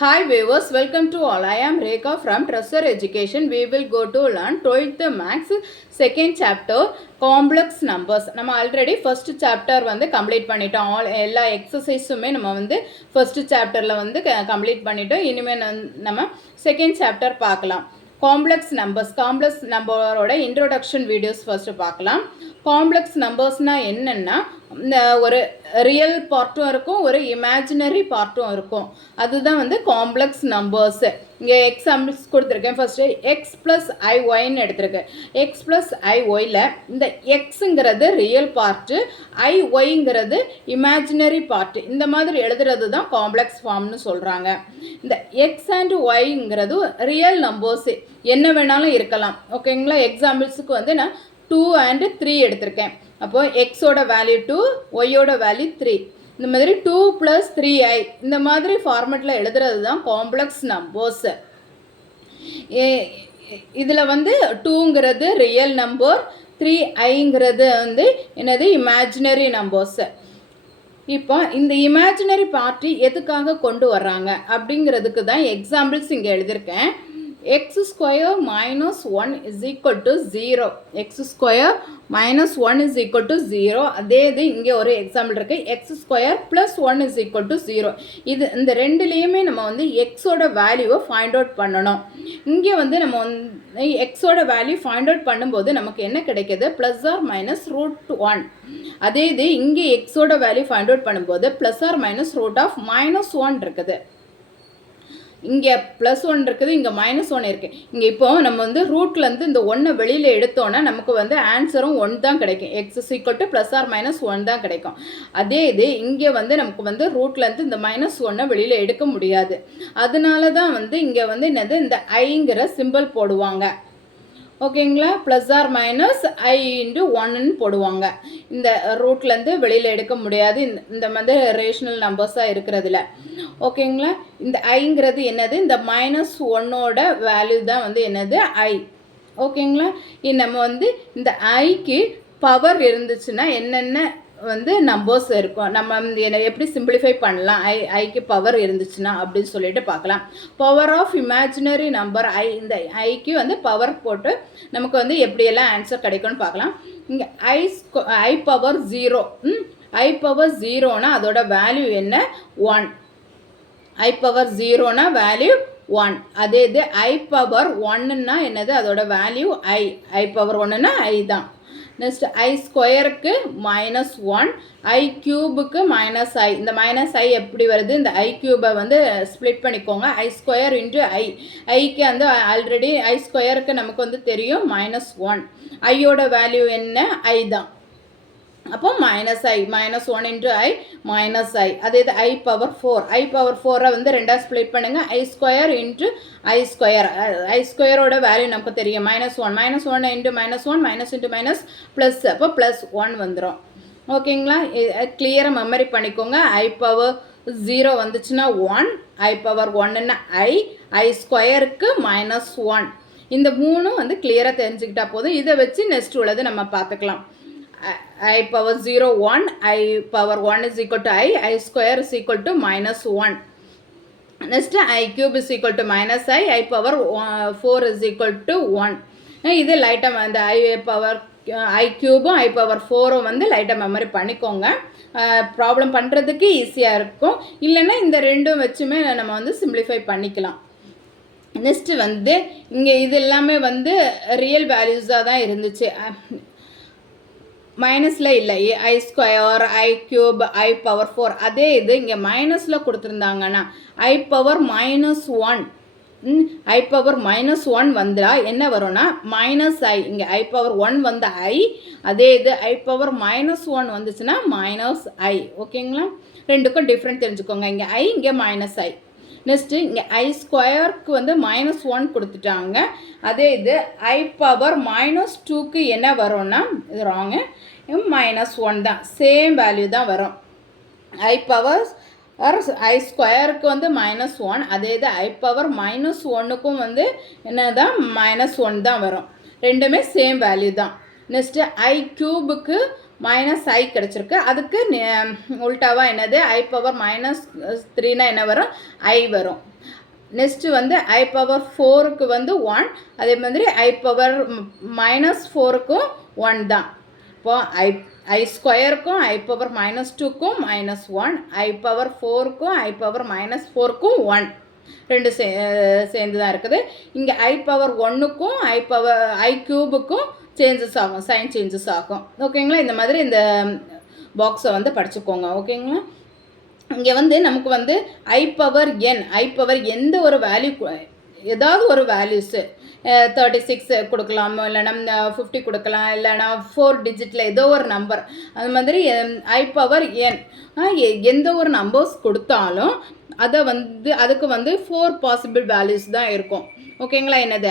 Hi viewers, welcome to all. I am Rekha from Treasure Education. We will go to learn 12th Maths second chapter complex numbers. நம்ம already first chapter வந்து complete பண்ணிட்டோம். எல்லா எக்ஸசைஸுமே நம்ம வந்து first சாப்டரில் வந்து complete பண்ணிட்டோம். இனிமேல் நம்ம செகண்ட் சாப்டர் பார்க்கலாம். காம்ப்ளெக்ஸ் நம்பரோட இன்ட்ரோடக்ஷன் வீடியோஸ் ஃபர்ஸ்ட் பார்க்கலாம். காம்ப்ளெக்ஸ் நம்பர்ஸ்னால் என்னென்னா ஒரு ரியல் பார்ட்டும் இருக்கும், ஒரு இமேஜினரி பார்ட்டும் இருக்கும். அதுதான் வந்து காம்ப்ளெக்ஸ் நம்பர்ஸ். இங்கே எக்ஸாம்பிள்ஸ் கொடுத்துருக்கேன். ஃபர்ஸ்ட்டு எக்ஸ் ப்ளஸ் ஐ ஒய்ன்னு எடுத்திருக்கேன். எக்ஸ் ப்ளஸ் ஐ ஒயில் இந்த எக்ஸுங்கிறது ரியல் பார்ட்டு, ஐ ஒய்ங்கிறது இமேஜினரி பார்ட்டு. இந்த மாதிரி எழுதுறது தான் காம்ப்ளெக்ஸ் ஃபார்ம்னு சொல்கிறாங்க. இந்த எக்ஸ் அண்ட் ஒய்ங்கிறது ரியல் நம்பர்ஸு என்ன வேணாலும் இருக்கலாம். ஓகேங்களா? எக்ஸாம்பிள்ஸுக்கு வந்து நான் 2 and 3 எடுத்திருக்கேன். அப்போது எக்ஸோட வேல்யூ 2, ஒய்யோட வேல்யூ 3. இந்த மாதிரி 2 + 3i இந்த மாதிரி ஃபார்மெட்டில் எழுதுறது தான் காம்ப்ளெக்ஸ் நம்பர்ஸ். இதில் வந்து 2ங்கிறது ரியல் நம்பர், 3iங்கிறது வந்து என்னது இமேஜினரி நம்பர்ஸ். இப்போ இந்த இமேஜினரி பார்ட்டி எதுக்காக கொண்டு வர்றாங்க அப்படிங்கிறதுக்கு தான் எக்ஸாம்பிள்ஸ் இங்கே எழுதியிருக்கேன். x² - 1 = 0. x² - 1 = 0. அதே இது இங்கே ஒரு எக்ஸாம்பிள் இருக்குது. x² + 1 = 0. இந்த ரெண்டுலேயுமே நம்ம வந்து எக்ஸோட வேல்யூவை ஃபைண்ட் அவுட் பண்ணணும். இங்கே வந்து நம்ம வந்து எக்ஸோட வேல்யூ ஃபைண்ட் அவுட் பண்ணும்போது நமக்கு என்ன கிடைக்கிது? +or-√1. அதே இது இங்கே எக்ஸோட வேல்யூ ஃபைண்ட் அவுட் பண்ணும்போது +or-√(-1) இருக்குது. இங்கே +1 இருக்குது, இங்கே -1 இருக்குது. இங்கே இப்போ நம்ம வந்து ரூட்லேருந்து இந்த 1 வெளியில் எடுத்தோன்னா நமக்கு வந்து ஆன்சரும் 1 தான் கிடைக்கும். x +or-1 தான் கிடைக்கும். அதே இது இங்கே வந்து நமக்கு வந்து ரூட்லேருந்து இந்த -1 வெளியில் எடுக்க முடியாது. அதனால தான் வந்து இங்கே வந்து என்னது இந்த ஐங்கிற சிம்பிள் போடுவாங்க. ஓகேங்களா? +or-i×1ன்னு போடுவாங்க. இந்த ரூட்லேருந்து வெளியில் எடுக்க முடியாது இந்த மாதிரி ரேஷனல் நம்பர்ஸாக இருக்கிறதுல. ஓகேங்களா? இந்த ஐங்கிறது என்னது? இந்த -1ஓட வேல்யூ தான் வந்து என்னது? ஐ. ஓகேங்களா? நம்ம வந்து இந்த ஐக்கு பவர் இருந்துச்சுன்னா என்னென்ன வந்து நம்பர்ஸ் இருக்கும், நம்ம எப்படி சிம்பிளிஃபை பண்ணலாம் ஐக்கு பவர் இருந்துச்சுன்னா அப்படின்னு சொல்லிட்டு பார்க்கலாம். பவர் ஆஃப் இமேஜினரி நம்பர் ஐ, இந்த ஐக்கு வந்து பவர் போட்டு நமக்கு வந்து எப்படியெல்லாம் ஆன்சர் கிடைக்கும்னு பார்க்கலாம். இங்கே ஐ பவர் 0. ஐ பவர் 0னா அதோட வேல்யூ என்ன? 1. ஐ பவர் 0னா வேல்யூ 1. அதே இது ஐ பவர் 1ன்னா என்னது? அதோட வேல்யூ ஐ. ஐ பவர் 1ன்னா ஐ தான். நெக்ஸ்ட் i²க்கு -1, i³ -i. இந்த -i எப்படி வருது? இந்த i³ வந்து ஸ்ப்ளிட் பண்ணிக்கோங்க. i² × i. ஐக்கு வந்து ஆல்ரெடி i²க்கு நமக்கு வந்து தெரியும் -1. ஐயோட வேல்யூ என்ன? i தான். அப்போ -i -1 × i -i. அதே இது i பவர் 4. i பவர் 4 வந்து ரெண்டாக ஸ்ப்ளிட் பண்ணுங்கள். i² × i²ஓட வேல்யூ நமக்கு தெரியும் -1. -1 × -1 -× ப்ளஸ், அப்போ +1 வந்துடும். ஓகேங்களா? கிளியராக மெமரி பண்ணிக்கோங்க. i பவர் 0 வந்துச்சுன்னா 1, i பவர் 1ன்னா i²க்கு -1. இந்த மூணும் வந்து கிளியராக தெரிஞ்சுக்கிட்டா போதும். இதை வச்சு நெக்ஸ்ட் உள்ளது நம்ம பார்த்துக்கலாம். I power 0 1, I power 1 = I, I² = -1. Next i³ = -i, I power 4 = 1. இது லைட்டாக அந்த i³ I பவர் 4 வந்து லைட்டாக மெமரி பண்ணிக்கோங்க. ப்ராப்ளம் பண்ணுறதுக்கு ஈஸியாக இருக்கும். இல்லைன்னா இந்த ரெண்டும் வச்சுமே நம்ம வந்து சிம்பிளிஃபை பண்ணிக்கலாம். நெக்ஸ்ட்டு வந்து இங்கே இது எல்லாமே வந்து ரியல் வேல்யூஸாக தான் இருந்துச்சு. மைனஸில் இல்லை. i², i³ I power 4. அதே இது இங்கே மைனஸில் கொடுத்துருந்தாங்கன்னா I பவர் -1, I பவர் -1 வந்தால் என்ன வரும்னா -i. இங்கே I பவர் 1 வந்த i. அதே இது I பவர் -1 வந்துச்சுன்னா -i. ஓகேங்களா? ரெண்டுக்கும் டிஃப்ரெண்ட் தெரிஞ்சுக்கோங்க. இங்கே i, இங்கே -i. நெக்ஸ்ட்டு இங்கே i²க்கு வந்து -1 கொடுத்துட்டாங்க. அதே இது I பவர் -2க்கு என்ன வரும்னா இது ராங்கு, -1 தான். சேம் வேல்யூ தான் வரும். I பவர் i²க்கு வந்து -1. அதே இது I பவர் -1க்கும் வந்து என்ன தான்? -1 தான் வரும். ரெண்டுமே சேம் வேல்யூ தான். நெக்ஸ்ட்டு i³ -i கிடச்சிருக்கு. அதுக்கு உல்டாவாக என்னது? I பவர் -3னா என்ன வரும்? I வரும். நெக்ஸ்ட்டு வந்து ஐ பவர் 4க்கு வந்து 1, அதே மாதிரி ஐ பவர் -4க்கும் 1 தான். இப்போது ஐ ஸ்கொயருக்கும் ஐ பவர் -2க்கும் -1, ஐ பவர் 4க்கும் ஐ பவர் -4க்கும் 1 ரெண்டு சேர்ந்து தான் இருக்குது. இங்கே ஐ பவர் 1க்கும் ஐ க்யூபுக்கும் சேஞ்சஸ் ஆகும், சைன் சேஞ்சஸ் ஆகும். ஓகேங்களா? இந்த மாதிரி இந்த பாக்ஸை வந்து படிச்சுக்கோங்க. ஓகேங்களா? இங்கே வந்து நமக்கு வந்து ஐ பவர் எந்த ஒரு வேல்யூ, ஏதாவது ஒரு வேல்யூஸு 36 கொடுக்கலாம், இல்லைனா 50 கொடுக்கலாம், இல்லைனா 4 டிஜிட்டில் ஏதோ ஒரு நம்பர், அது மாதிரி ஐ பவர் என் எந்த ஒரு நம்பர்ஸ் கொடுத்தாலும் அதை வந்து அதுக்கு வந்து 4 பாசிபிள் வேல்யூஸ் தான் இருக்கும். ஓகேங்களா? என்னது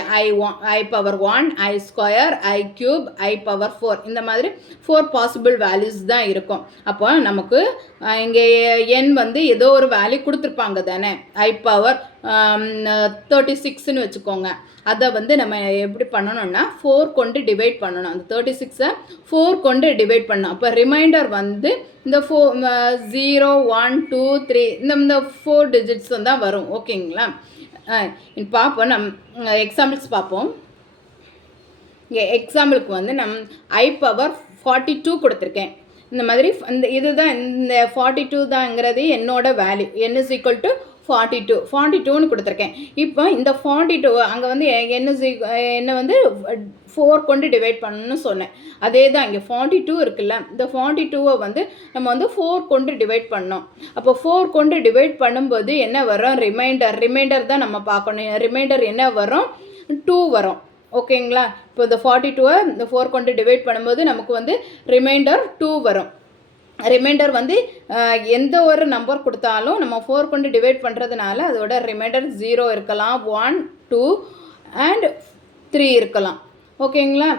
ஐ power 1, I square, i cube, I power 4, இந்த மாதிரி 4 பாசிபிள் வேல்யூஸ் தான் இருக்கும். அப்போ நமக்கு இங்கே என் வந்து ஏதோ ஒரு வேல்யூ கொடுத்துருப்பாங்க தானே, ஐ பவர் 36ன்னு வச்சுக்கோங்க. அதை வந்து நம்ம எப்படி பண்ணணும்னா 4 கொண்டு டிவைட் பண்ணணும். அந்த 36ஐ 4 கொண்டு டிவைட் பண்ணணும். அப்போ ரிமைண்டர் வந்து இந்த 0, 1, 2, 3 இந்த 4 டிஜிட்ஸ் தான் வரும். ஓகேங்களா? பார்ப்போம், எக்ஸாம்பிள்ஸ் பார்ப்போம். இங்கே எக்ஸாம்பிளுக்கு வந்து ஐ பவர் 42 கொடுத்துருக்கேன். இந்த மாதிரி இதுதான் இந்த 42 தாங்கிறது என்னோட value. n is equal to 42ன்னு கொடுத்துருக்கேன். இப்போ இந்த 42 அங்கே வந்து என்ன வந்து 4 கொண்டு டிவைட் பண்ணணும்னு சொன்னேன். அதே தான் இங்கே 42 இருக்குல்ல, இந்த 42வை வந்து நம்ம வந்து 4 கொண்டு டிவைட் பண்ணோம். அப்போ 4 கொண்டு டிவைட் பண்ணும்போது என்ன வரும்? ரிமைண்டர் தான் நம்ம பார்க்கணும். ரிமைண்டர் என்ன வரும்? 2 வரும். ஓகேங்களா? இப்போ இந்த 42வை இந்த 4 கொண்டு டிவைட் பண்ணும்போது நமக்கு வந்து ரிமைண்டர் 2 வரும். ரிமைண்டர் வந்து எந்த ஒரு நம்பர் கொடுத்தாலும் நம்ம 4 கொண்டு டிவைட் பண்ணுறதுனால அதோட ரிமைண்டர் 0 இருக்கலாம், 1, 2 and 3 இருக்கலாம். ஓகேங்களா?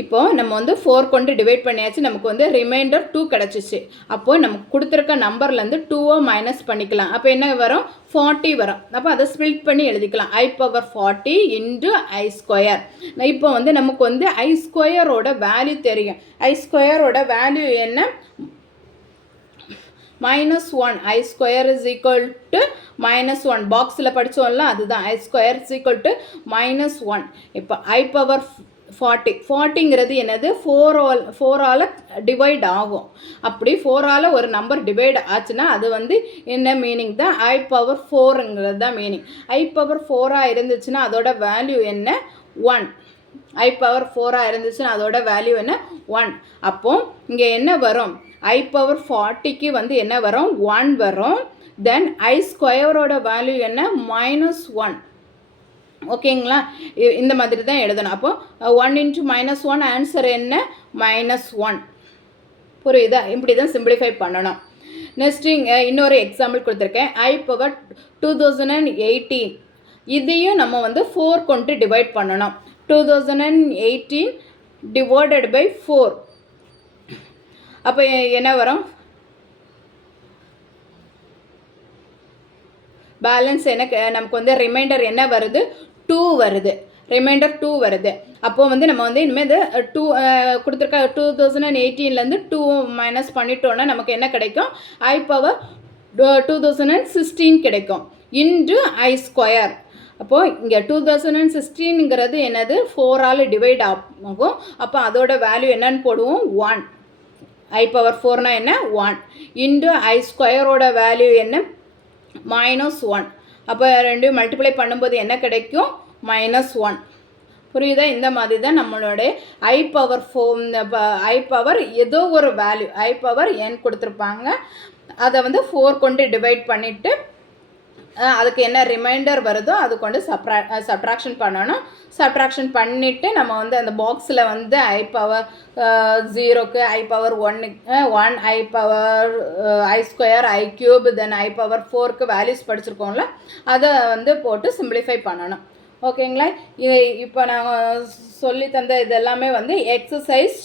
இப்போது நம்ம வந்து 4 கொண்டு டிவைட் பண்ணியாச்சு, நமக்கு வந்து ரிமைண்டர் 2 கிடச்சிச்சு. அப்போது நமக்கு கொடுத்துருக்க நம்பர்லேருந்து 2வை மைனஸ் பண்ணிக்கலாம். அப்போ என்ன வரும்? 40 வரும். அப்போ அதை ஸ்ப்ளிட் பண்ணி எழுதிக்கலாம். ஐ பவர் 40 இன்டு ஐ ஸ்கொயர். இப்போ வந்து நமக்கு வந்து ஐ ஸ்கொயரோட வேல்யூ தெரியும். ஐ ஸ்கொயரோட வேல்யூ என்ன? -1. ஐ ஸ்கொயர் இஸ் ஈக்குவல் டு -1. பாக்ஸில் படித்தோம்ல, அதுதான் ஐ ஸ்கொயர் இஸ் ஈக்குவல் டு -1. இப்போ ஐ பவர் 40ங்கிறது என்னது? 4ஆல் டிவைட் ஆகும். அப்படி 4ஆல் ஒரு நம்பர் டிவைட் ஆச்சுன்னா அது வந்து என்ன மீனிங் தான்? ஐ பவர் 4ங்கிறது தான் மீனிங். ஐ பவர் 4ஆக இருந்துச்சுன்னா அதோட வேல்யூ என்ன? 1. ஐ பவர் 4ஆக இருந்துச்சுன்னா அதோட வேல்யூ என்ன? 1. அப்போது இங்கே என்ன வரும்? ஐ பவர் 40க்கு வந்து என்ன வரும்? 1 வரும். தென் ஐ ஸ்கொயரோட வேல்யூ என்ன? -1. ஓகேங்களா? இந்த மாதிரி தான் எழுதணும். அப்போ 1 × -1 ஆன்சர் என்ன? -1. புரியுதா? இப்படி தான் சிம்பிளிஃபை பண்ணணும். நெக்ஸ்ட்டு இங்கே இன்னொரு எக்ஸாம்பிள் கொடுத்துருக்கேன். ஐ பவர் 2018. இதையும் நம்ம வந்து 4 கொண்டு டிவைட் பண்ணணும். 2018 டிவைடட் பை 4. அப்போ என்ன வரும்? பேலன்ஸ் என்ன? நமக்கு வந்து ரிமைண்டர் என்ன வருது? 2 வருது. ரிமைண்டர் 2 வருது. அப்போது வந்து நம்ம வந்து இனிமேல் இது 2 கொடுத்துருக்க 2018லேருந்து 2 மைனஸ் பண்ணிட்டோன்னா நமக்கு என்ன கிடைக்கும்? ஐ பவர் 2016 கிடைக்கும் இன்டு ஐ ஸ்கொயர். அப்போது இங்கே 2016ங்கிறது என்னது? 4ஆல் டிவைட் ஆகும். அப்போ அதோட வேல்யூ என்னன்னு போடுவோம்? 1. ஐ பவர் 4னா என்ன? 1 இன்டு ஐ ஸ்கொயரோட வேல்யூ என்ன? -1. அப்போ ரெண்டையும் மல்டிப்ளை பண்ணும்போது என்ன கிடைக்கும்? -1. புரியுதா? இந்த மாதிரி தான் நம்மளுடைய ஐ பவர் ஏதோ ஒரு வேல்யூ ஐ பவர் n கொடுத்துருப்பாங்க. அதை வந்து 4 கொண்டு டிவைட் பண்ணிவிட்டு அதுக்கு என்ன ரிமைண்டர் வருதோ அது கொண்டு சப்ட்ராக்ஷன் பண்ணணும். சப்ட்ராக்ஷன் பண்ணிவிட்டு நம்ம வந்து அந்த பாக்ஸில் வந்து ஐ பவர் 0க்கு i power 1 i power i square, i cube, then i power 4க்கு வேல்யூஸ் படிச்சிருக்கோம்ல, அதை வந்து போட்டு சிம்பிளிஃபை பண்ணணும். ஓகேங்களா? இப்போ நான் சொல்லி தந்த இதெல்லாமே வந்து எக்ஸசைஸ்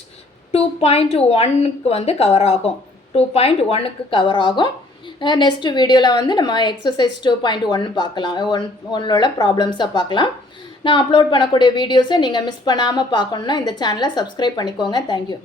2.1க்கு வந்து கவர் ஆகும். 2.1க்கு கவர் ஆகும். நெக்ஸ்ட் வீடியோவில் வந்து நம்ம எக்ஸசைஸ் 2.1 பார்க்கலாம். ஒன்னோட ப்ராப்ளம்ஸை பார்க்கலாம். நான் அப்லோட் பண்ணக்கூடிய வீடியோஸை நீங்கள் மிஸ் பண்ணாமல் பார்க்கணுன்னா இந்த சேனலை சப்ஸ்கிரைப் பண்ணிக்கோங்க. தேங்க்யூ.